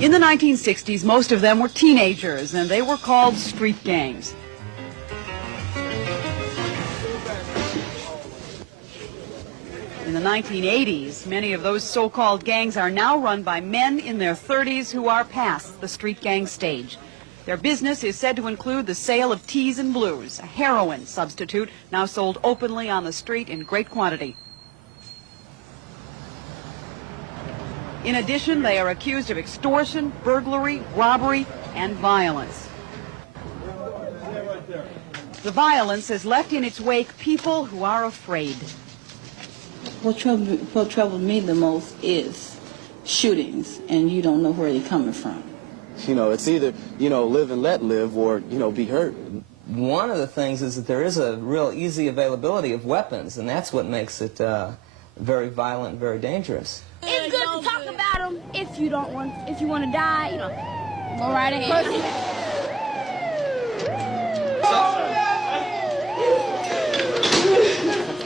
In the 1960s, most of them were teenagers, and they were called street gangs. In the 1980s, many of those so-called gangs are now run by men in their 30s who are past the street gang stage. Their business is said to include the sale of teas and blues, a heroin substitute now sold openly on the street in great quantity. In addition, they are accused of extortion, burglary, robbery, and violence. The violence has left in its wake people who are afraid. What troubles me the most is shootings, and you don't know where they're coming from. You know, it's either, live and let live or, be hurt. One of the things is that there is a real easy availability of weapons, and that's what makes it very violent and very dangerous. It's good to talk about them if you want to die, go right ahead.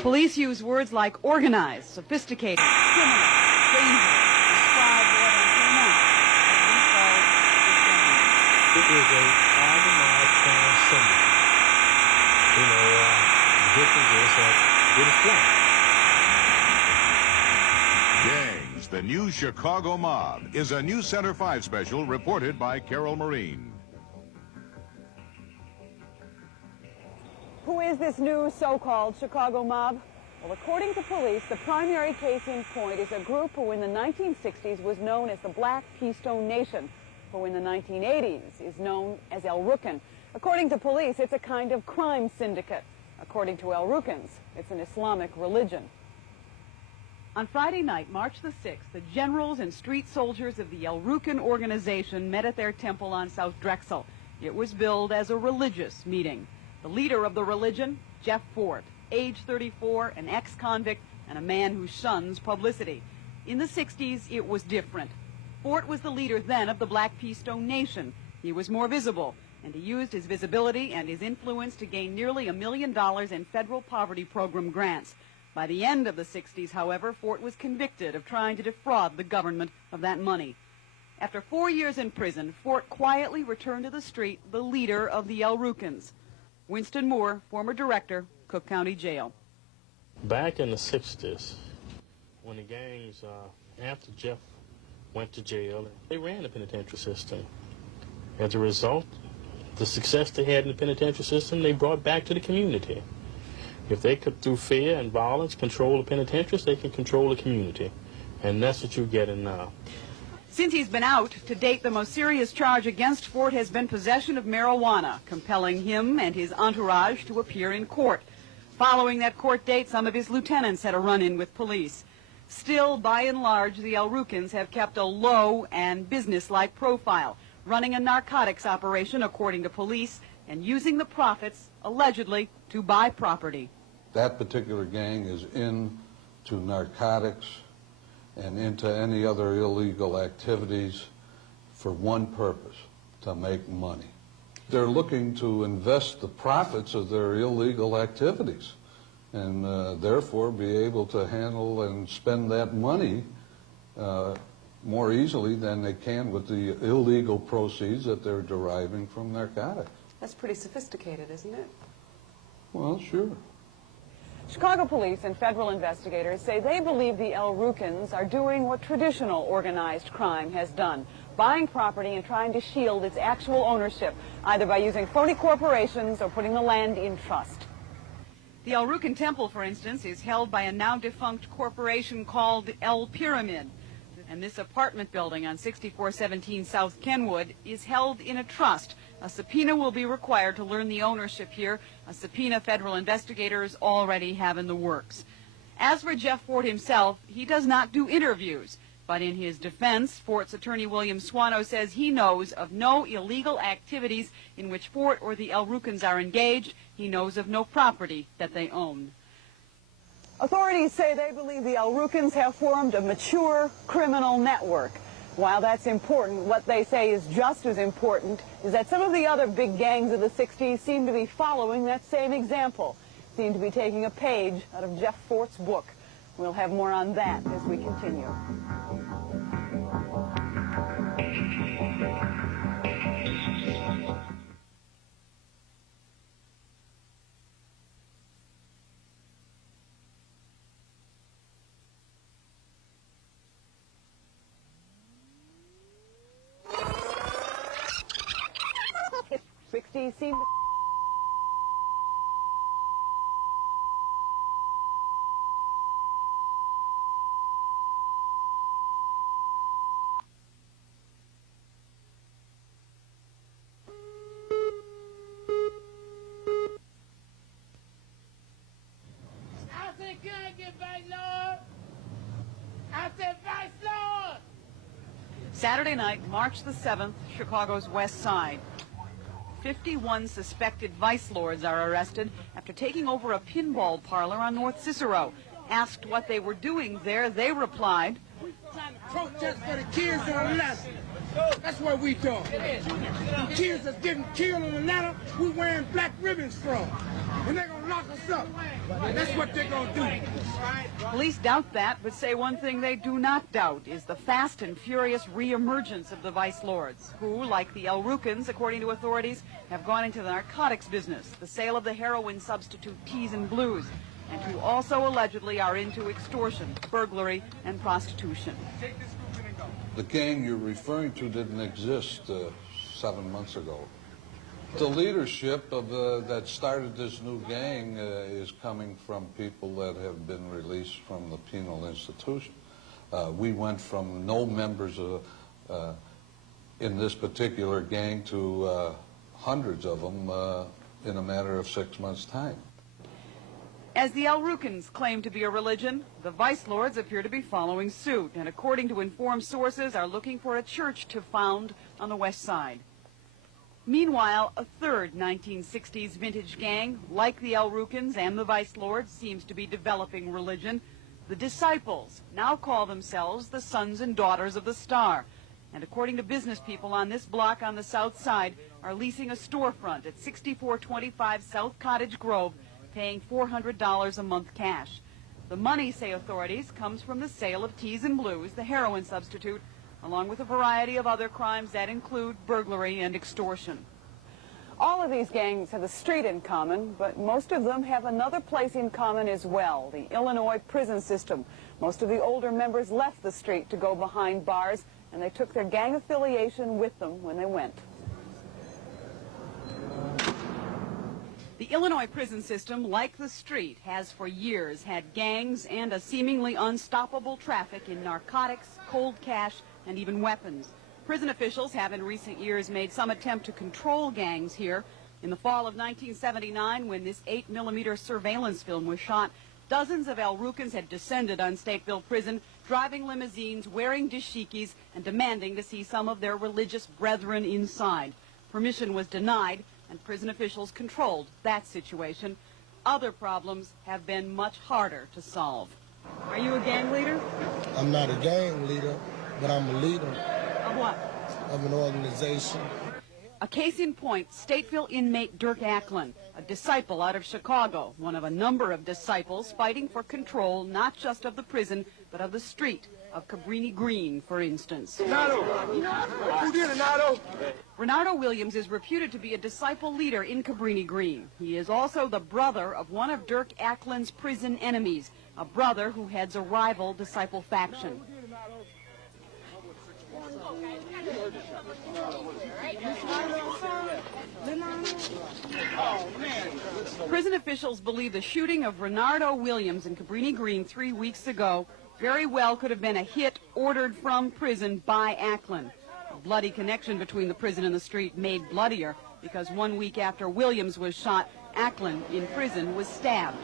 Police use words like organized, sophisticated, criminal, dangerous to describe what is going on. It is a organized crime syndicate. The difference is that it is black. Gangs, the new Chicago Mob, is a new Center 5 special reported by Carol Marine. Who is this new so-called Chicago Mob? Well, according to police, the primary case in point is a group who in the 1960s was known as the Black Keystone Nation, who in the 1980s is known as El Rukn. According to police, it's a kind of crime syndicate. According to El Rukns, it's an Islamic religion. On Friday night, March the 6th, the generals and street soldiers of the El Rukn organization met at their temple on South Drexel. It was billed as a religious meeting. The leader of the religion, Jeff Fort, age 34, an ex-convict, and a man who shuns publicity. In the 60s, it was different. Fort was the leader then of the Black Keystone Nation. He was more visible, and he used his visibility and his influence to gain nearly $1 million in federal poverty program grants. By the end of the 60s, however, Fort was convicted of trying to defraud the government of that money. After 4 years in prison, Fort quietly returned to the street, the leader of the El Rukns. Winston Moore, former director, Cook County Jail. Back in the 60s, when the gangs, after Jeff went to jail, they ran the penitentiary system. As a result, the success they had in the penitentiary system, they brought back to the community. If they could, through fear and violence, control the penitentiaries, they can control the community. And that's what you're getting now. Since he's been out, to date, the most serious charge against Fort has been possession of marijuana, compelling him and his entourage to appear in court. Following that court date, some of his lieutenants had a run-in with police. Still, by and large, the El Rukns have kept a low and business-like profile, running a narcotics operation, according to police, and using the profits, allegedly, to buy property. That particular gang is into narcotics and into any other illegal activities for one purpose, to make money. They're looking to invest the profits of their illegal activities and therefore be able to handle and spend that money more easily than they can with the illegal proceeds that they're deriving from narcotics. That's pretty sophisticated, isn't it? Well, sure. Chicago police and federal investigators say they believe the El Rukns are doing what traditional organized crime has done, buying property and trying to shield its actual ownership, either by using phony corporations or putting the land in trust. The El Rukn Temple, for instance, is held by a now-defunct corporation called El Pyramid. And this apartment building on 6417 South Kenwood is held in a trust. A subpoena will be required to learn the ownership here, a subpoena federal investigators already have in the works. As for Jeff Fort himself, he does not do interviews. But in his defense, Fort's attorney William Swano says he knows of no illegal activities in which Fort or the El Rukns are engaged. He knows of no property that they own. Authorities say they believe the El Rukns have formed a mature criminal network. While that's important, what they say is just as important is that some of the other big gangs of the 60s seem to be following that same example, seem to be taking a page out of Jeff Fort's book. We'll have more on that as we continue. 60s seemed to... I said, can I get Vice Lord? I said, Vice Lord! Saturday night, March the 7th, Chicago's West Side. 51 suspected vice lords are arrested after taking over a pinball parlor on North Cicero. Asked what they were doing there, they replied, Trying to protest for the kids on the ladder. That's what we doing. The kids that's getting killed on the ladder, we wearing black ribbons from. And they're going to lock us up. And that's what they're going to do. Police doubt that, but say one thing they do not doubt is the fast and furious reemergence of the vice lords, who, like the El Rukns, according to authorities, have gone into the narcotics business, the sale of the heroin substitute Teas and Blues, and who also allegedly are into extortion, burglary, and prostitution. The gang you're referring to didn't exist 7 months ago. The leadership of that started this new gang is coming from people that have been released from the penal institution. We went from no members in this particular gang to hundreds of them in a matter of 6 months' time. As the El Rukns claim to be a religion, the vice lords appear to be following suit, and according to informed sources, are looking for a church to found on the West Side. Meanwhile, a third 1960s vintage gang, like the El Rukns and the vice lords, seems to be developing religion. The Disciples now call themselves the sons and daughters of the Star, and according to business people on this block on the South Side, are leasing a storefront at 6425 South Cottage Grove, paying $400 a month cash. The money, say authorities, comes from the sale of Teas and Blues, the heroin substitute, along with a variety of other crimes that include burglary and extortion. All of these gangs have the street in common, but most of them have another place in common as well, the Illinois prison system. Most of the older members left the street to go behind bars, and they took their gang affiliation with them when they went. The Illinois prison system, like the street, has for years had gangs and a seemingly unstoppable traffic in narcotics, cold cash, and even weapons. Prison officials have in recent years made some attempt to control gangs here. In the fall of 1979, when this 8mm surveillance film was shot, dozens of El Rukns had descended on Stateville Prison, driving limousines, wearing dashikis, and demanding to see some of their religious brethren inside. Permission was denied, and prison officials controlled that situation. Other problems have been much harder to solve. Are you a gang leader? I'm not a gang leader, but I'm a leader. Of what? Of an organization. A case in point, Stateville inmate Dirk Acklin, a disciple out of Chicago, one of a number of disciples fighting for control not just of the prison, but of the street, of Cabrini Green, for instance. Renato! Who did it, Renato? Renardo Williams is reputed to be a disciple leader in Cabrini Green. He is also the brother of one of Dirk Acklin's prison enemies, a brother who heads a rival disciple faction. Prison officials believe the shooting of Renardo Williams in Cabrini Green 3 weeks ago very well could have been a hit ordered from prison by Acklin. A bloody connection between the prison and the street made bloodier because 1 week after Williams was shot, Acklin in prison was stabbed.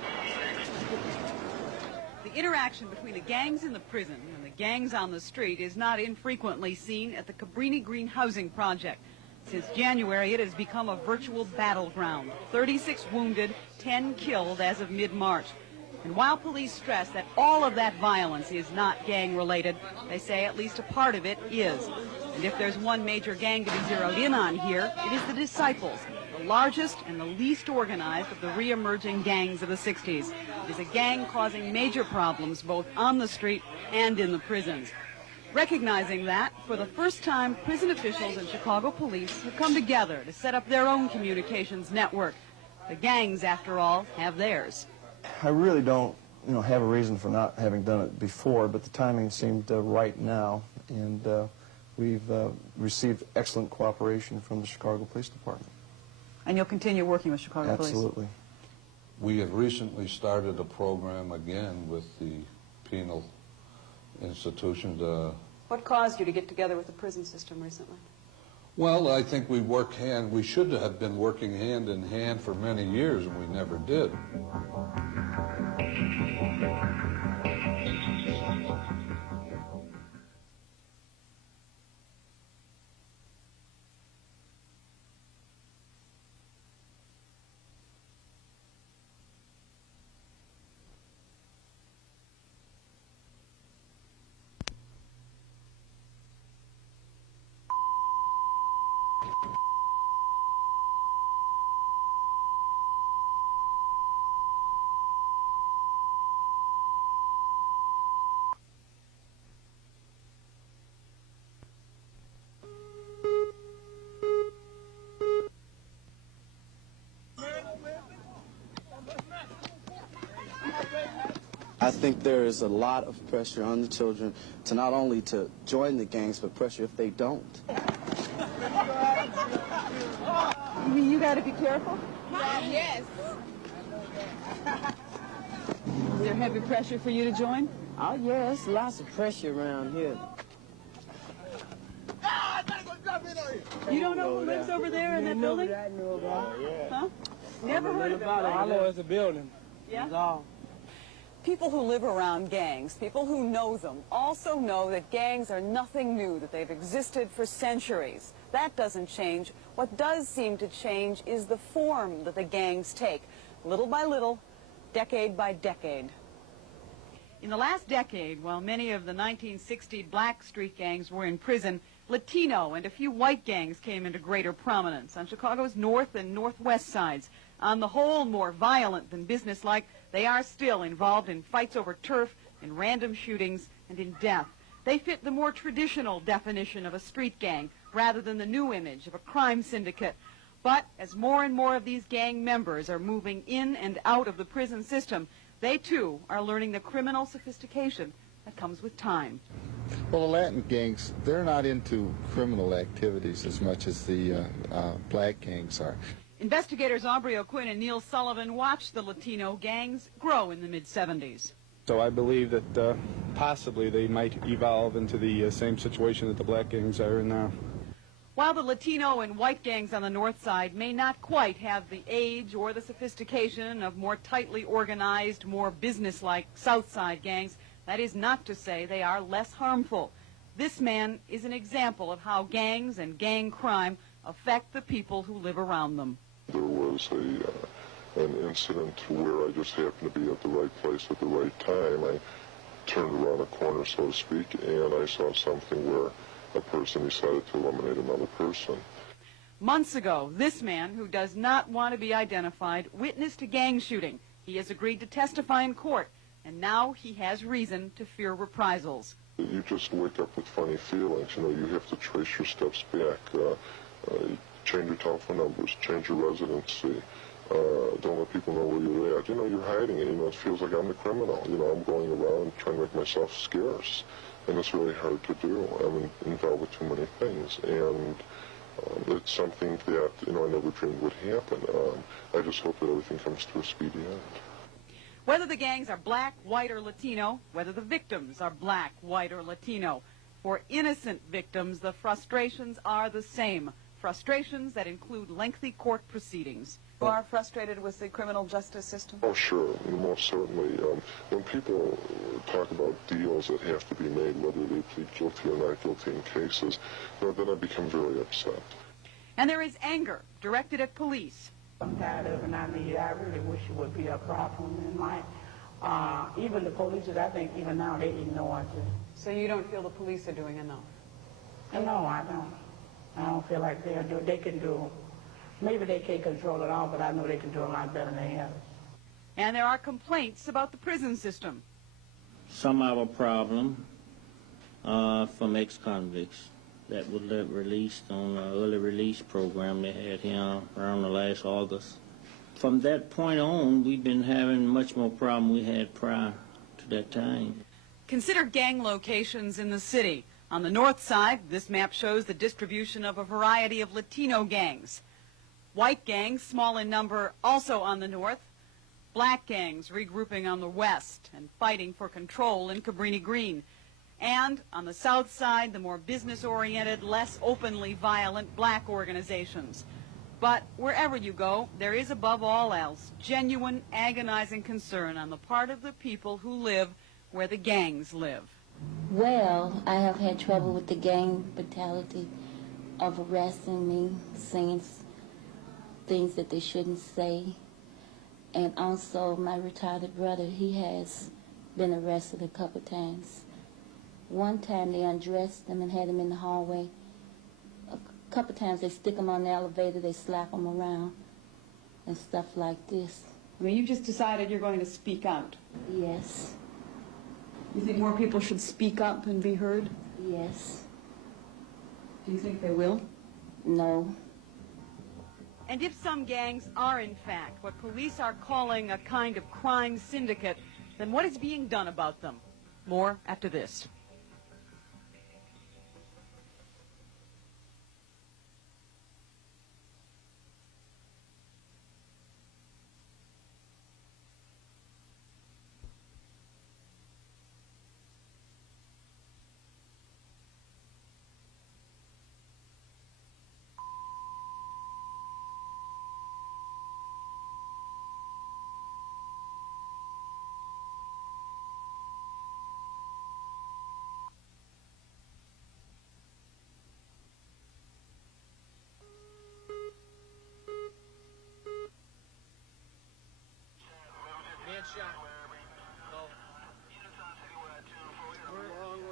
The interaction between the gangs in the prison and the gangs on the street is not infrequently seen at the Cabrini Green Housing Project. Since January, it has become a virtual battleground. 36 wounded, 10 killed as of mid-March. And while police stress that all of that violence is not gang-related, they say at least a part of it is. And if there's one major gang to be zeroed in on here, it is the Disciples, the largest and the least organized of the re-emerging gangs of the 60s. It is a gang causing major problems both on the street and in the prisons. Recognizing that, for the first time, prison officials and Chicago police have come together to set up their own communications network. The gangs, after all, have theirs. I really don't, have a reason for not having done it before, but the timing seemed right now, and we've received excellent cooperation from the Chicago Police Department. And you'll continue working with Chicago Police? Absolutely. We have recently started a program again with the penal institutions. What caused you to get together with the prison system recently? Well, I think we should have been working hand in hand for many years, and we never did. I think there is a lot of pressure on the children to not only to join the gangs, but pressure if they don't. You mean you got to be careful? Yes. Is there heavy pressure for you to join? Oh, yes, lots of pressure around here. You don't know who lives over there in that building? I know about. Huh? Never heard of it. I know it's a building. Yeah? That's all. People who live around gangs, people who know them, also know that gangs are nothing new, that they've existed for centuries. That doesn't change. What does seem to change is the form that the gangs take, little by little, decade by decade. In the last decade, while many of the 1960 black street gangs were in prison, Latino and a few white gangs came into greater prominence on Chicago's north and northwest sides. On the whole, more violent than businesslike, they are still involved in fights over turf, in random shootings, and in death. They fit the more traditional definition of a street gang, rather than the new image of a crime syndicate. But as more and more of these gang members are moving in and out of the prison system, they too are learning the criminal sophistication that comes with time. Well, the Latin gangs, they're not into criminal activities as much as the black gangs are. Investigators Aubrey O'Quinn and Neil Sullivan watched the Latino gangs grow in the mid-'70s. So I believe that possibly they might evolve into the same situation that the black gangs are in now. While the Latino and white gangs on the north side may not quite have the age or the sophistication of more tightly organized, more businesslike south side gangs, that is not to say they are less harmful. This man is an example of how gangs and gang crime affect the people who live around them. There was an incident where I just happened to be at the right place at the right time. I turned around a corner, so to speak, and I saw something where a person decided to eliminate another person. Months ago, this man, who does not want to be identified, witnessed a gang shooting. He has agreed to testify in court, and now he has reason to fear reprisals. You just wake up with funny feelings. You know, you have to trace your steps back, change your telephone numbers, change your residency. Don't let people know where you're at. You know, you're hiding it. You know, it feels like I'm the criminal. You know, I'm going around trying to make myself scarce. And it's really hard to do. I'm involved with too many things. And it's something that, you know, I never dreamed would happen. I just hope that everything comes to a speedy end. Whether the gangs are black, white, or Latino, whether the victims are black, white, or Latino, for innocent victims, the frustrations are the same. Frustrations that include lengthy court proceedings. You are frustrated with the criminal justice system? Oh, sure, most certainly. When people talk about deals that have to be made, whether they plead guilty or not guilty in cases, you know, then I become very upset. And there is anger directed at police. I'm tired of it, and I really wish it would be a problem in life. Even the police, I think even now they ignore it. So you don't feel the police are doing enough? No, I don't. I don't feel like they can do. Maybe they can't control it all, but I know they can do a lot better than they have. And there are complaints about the prison system. Some have a problem from ex-convicts that were released on the early release program they had here around the last August. From that point on, we've been having much more problem we had prior to that time. Consider gang locations in the city. On the north side, this map shows the distribution of a variety of Latino gangs. White gangs, small in number, also on the north. Black gangs regrouping on the west and fighting for control in Cabrini Green. And on the south side, the more business-oriented, less openly violent black organizations. But wherever you go, there is above all else genuine, agonizing concern on the part of the people who live where the gangs live. Well, I have had trouble with the gang brutality of harassing me, saying things that they shouldn't say. And also my retarded brother, he has been arrested a couple times. One time they undressed him and had him in the hallway. A couple times they stick him on the elevator, they slap him around and stuff like this. I mean, you just decided you're going to speak out. Yes. You think more people should speak up and be heard? Yes. Do you think they will? No. And if some gangs are, in fact, what police are calling a kind of crime syndicate, then what is being done about them? More after this.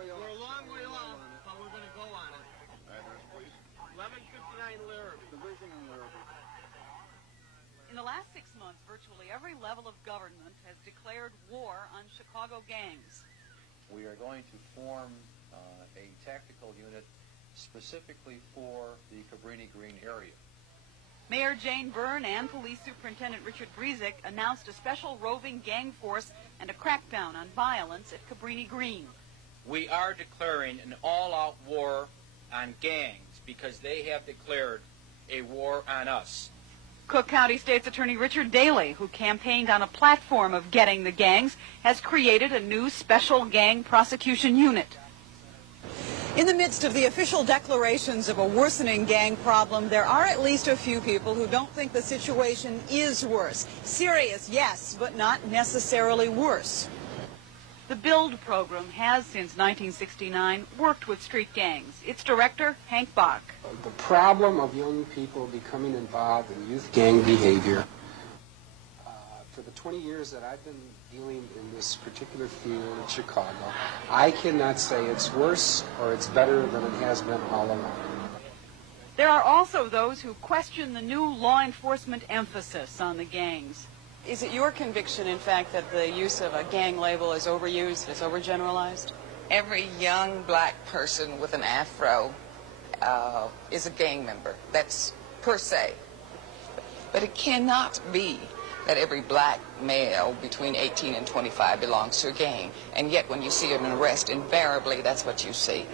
We're a long way off, but we're going to go on it. Address, please. 1159 Larrabee. Division in Larrabee. In the last 6 months, virtually every level of government has declared war on Chicago gangs. We are going to form a tactical unit specifically for the Cabrini Green area. Mayor Jane Byrne and Police Superintendent Richard Brezik announced a special roving gang force and a crackdown on violence at Cabrini Green. We are declaring an all-out war on gangs because they have declared a war on us. Cook County State's Attorney Richard Daley, who campaigned on a platform of getting the gangs, has created a new special gang prosecution unit. In the midst of the official declarations of a worsening gang problem, there are at least a few people who don't think the situation is worse. Serious, yes, but not necessarily worse. The BUILD program has, since 1969, worked with street gangs. Its director, Hank Bach. The problem of young people becoming involved in youth gang behavior, for the 20 years that I've been dealing in this particular field in Chicago, I cannot say it's worse or it's better than it has been all along. There are also those who question the new law enforcement emphasis on the gangs. Is it your conviction, in fact, that the use of a gang label is overused, is overgeneralized? Every young black person with an afro is a gang member. That's per se. But it cannot be that every black male between 18 and 25 belongs to a gang. And yet when you see an arrest, invariably that's what you see.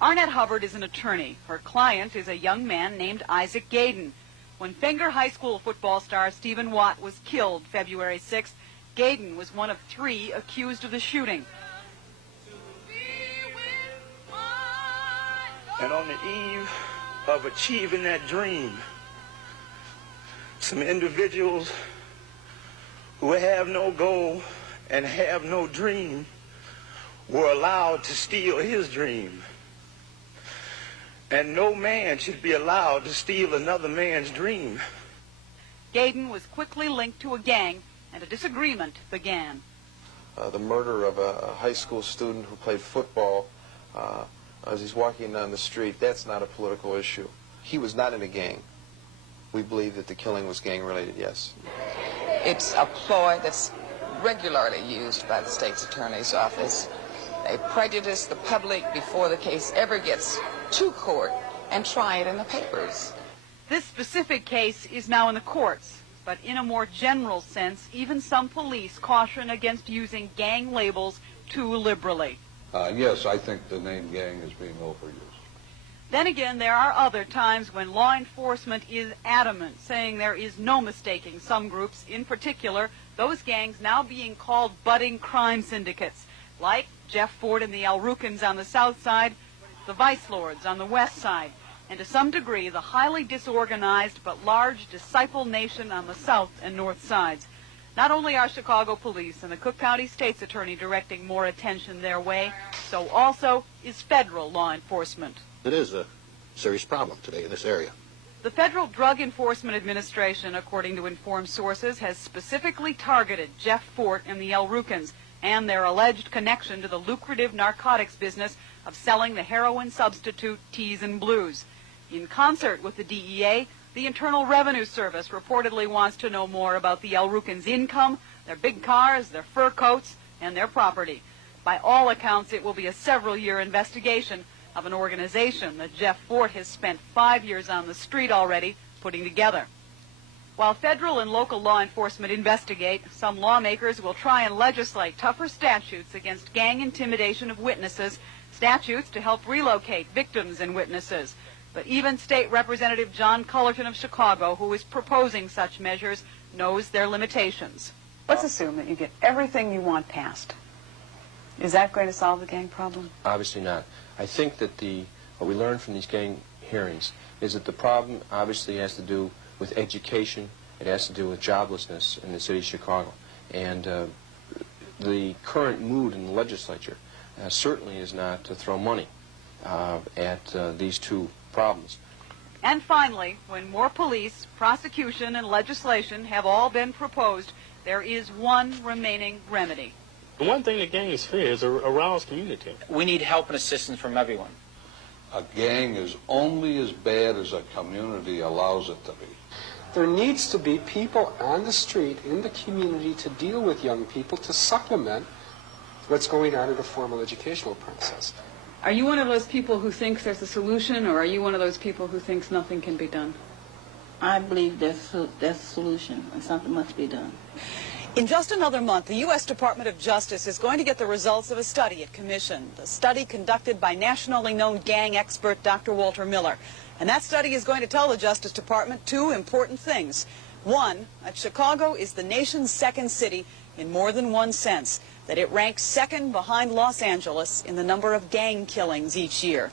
Arnett Hubbard is an attorney. Her client is a young man named Isaac Gaydon. When Fenger High School football star Stephen Watt was killed February 6th, Gaydon was one of 3 accused of the shooting. And on the eve of achieving that dream, some individuals who have no goal and have no dream were allowed to steal his dream. And no man should be allowed to steal another man's dream. Gaydon was quickly linked to a gang, and a disagreement began. The murder of a high school student who played football as he's walking down the street, that's not a political issue. He was not in a gang. We believe that the killing was gang-related, yes. It's a ploy that's regularly used by the state's attorney's office. They prejudice the public before the case ever gets to court and try it in the papers. This specific case is now in the courts, but in a more general sense, even some police caution against using gang labels too liberally. Yes, I think the name gang is being overused. Then again, there are other times when law enforcement is adamant, saying there is no mistaking some groups, in particular, those gangs now being called budding crime syndicates, like Jeff Fort and the Alrukans on the south side, the Vice Lords on the west side, and to some degree the highly disorganized but large disciple nation on the south and north sides. Not only are Chicago police and the Cook County State's Attorney directing more attention their way, so also is federal law enforcement. It is a serious problem today in this area. The Federal Drug Enforcement Administration, according to informed sources, has specifically targeted Jeff Fort and the Alrukans and their alleged connection to the lucrative narcotics business of selling the heroin substitute Teas and Blues. In concert with the DEA, the Internal Revenue Service reportedly wants to know more about the Alrukans' income, their big cars, their fur coats, and their property. By all accounts, it will be a several-year investigation of an organization that Jeff Fort has spent 5 years on the street already putting together. While federal and local law enforcement investigate, some lawmakers will try and legislate tougher statutes against gang intimidation of witnesses, statutes to help relocate victims and witnesses. But even State Representative John Cullerton of Chicago, who is proposing such measures, knows their limitations. Let's assume that you get everything you want passed. Is that going to solve the gang problem? Obviously not. I think that what we learned from these gang hearings is that the problem obviously has to do with education. It has to do with joblessness in the city of Chicago. And the current mood in the legislature certainly is not to throw money at these two problems. And finally, when more police, prosecution, and legislation have all been proposed, there is one remaining remedy. The one thing the gangs fear is a roused community. We need help and assistance from everyone. A gang is only as bad as a community allows it to be. There needs to be people on the street in the community to deal with young people to supplement what's going on in the formal educational process. Are you one of those people who thinks there's a solution, or are you one of those people who thinks nothing can be done? I believe there's a solution and something must be done. In just another month, the U.S. Department of Justice is going to get the results of a study it commissioned, a study conducted by nationally known gang expert Dr. Walter Miller. And that study is going to tell the Justice Department two important things. One, that Chicago is the nation's second city in more than one sense, that it ranks second behind Los Angeles in the number of gang killings each year.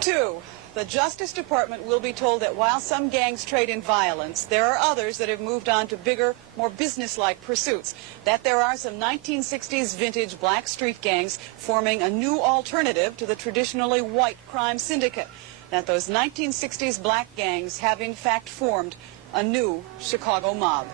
Two, the Justice Department will be told that while some gangs trade in violence, there are others that have moved on to bigger, more businesslike pursuits, that there are some 1960s vintage black street gangs forming a new alternative to the traditionally white crime syndicate, that those 1960s black gangs have in fact formed a new Chicago mob.